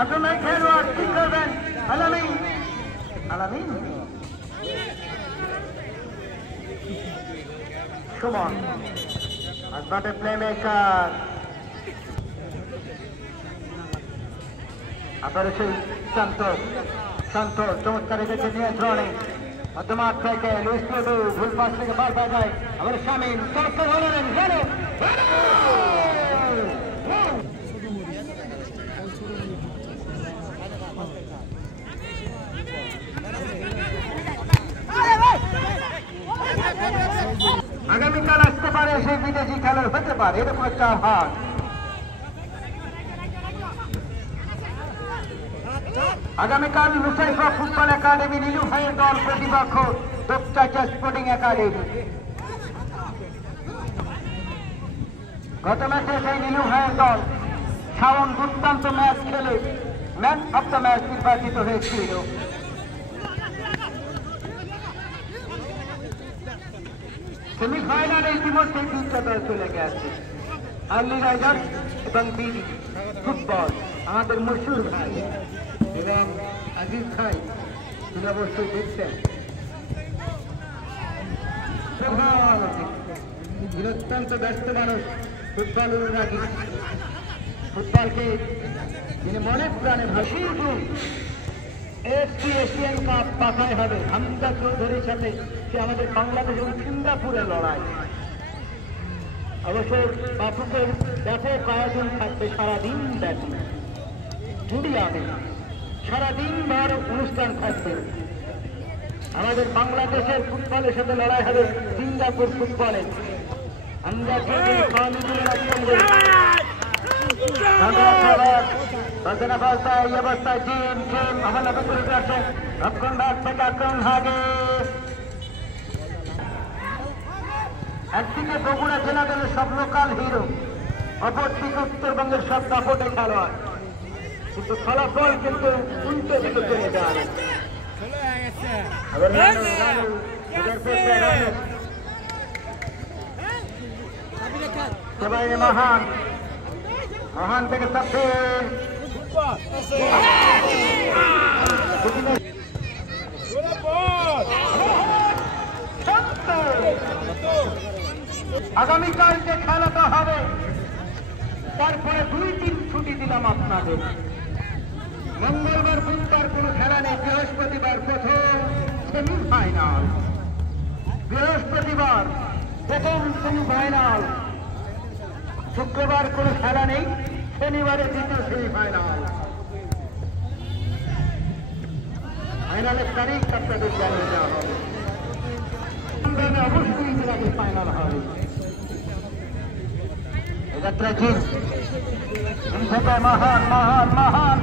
আপনার খেলোয়াড় ঠিক করবেন আলামিন আলামিন সুমন আসবাতে প্লেমেকার আবার সেই শান্ত শান্ত চমৎকার রেখেছে নিয়ন্ত্রণে মধ্যমাঠ থেকে লুইস প্রভু ভুল পাশ থেকে বার পাওয়া যায় আবার শামিল চমৎকার হলেন আগামীকাল আসতে পারে সেই বিদেশি খেলার হতে পারে এরকম একটা আভাস আগামীকাল মুসাইফা ফুটবল একাডেমি নীলু ভাইয়ের দল প্রতিপক্ষ দোপচাচা স্পোর্টিং একাডেমি গত ম্যাচে সেই নীলু ভাইয়ের দল শাওন দুর্দান্ত ম্যাচ খেলে ম্যান অব দ্য ম্যাচ নির্বাচিত হয়েছিল সেমিফাইনালে ইতিমধ্যে তিনটা দল চলে গেছে আর্লি রাইডার্স এবং বিডি ফুটবল আমাদের মশহুর ভাই এবং আজিজ ভাই তিনি অবশ্যই দেখছেন অত্যন্ত ব্যস্ত মানুষ ফুটবল অনুরাগী ফুটবলকে তিনি মনে প্রাণে ভাসি এশিয়ান কাপ পাঠায় হবে হামজা চৌধুরীর সাথে সে আমাদের বাংলাদেশ এবং সিঙ্গাপুরের লড়াই অবশ্যই বাপুকের ব্যাপক আয়োজন থাকবে সারাদিন ব্যাপী স্টুডিয়ামে সারাদিন ভর অনুষ্ঠান থাকবে আমাদের বাংলাদেশের ফুটবলের সাথে লড়াই হবে সিঙ্গাপুর ফুটবলে হামজা চৌধুরী এই অবস্থায় টিম আমার করে যাচ্ছে রক্ষণ ভাগ থেকে আক্রমণ ভাগে একদিকে বগুড়া জেলা দলের সব লোকাল হিরো অপরদিকে উত্তরবঙ্গের সব দাপটে খেলোয়াড় কিন্তু ফলাফল কিন্তু উল্টো দিকে চলে যায় সবাই মহান মহান থেকে সাব্বির আগামীকাল যে খেলাটা হবে তারপরে 2 দিন ছুটি দিলাম আপনাদের মঙ্গলবার বুধবার কোনো খেলা নেই বৃহস্পতিবার প্রথম সেমিফাইনাল বৃহস্পতিবার প্রথম সেমিফাইনাল শুক্রবার কোনো খেলা নেই শনিবারে দ্বিতীয় সেমিফাইনাল ফাইনালের তারিখ আপনাদের জানিয়ে দেওয়া হবে অবশ্যই জেলাতে ফাইনাল হবে যাত্রা জিত মহান মহান মহান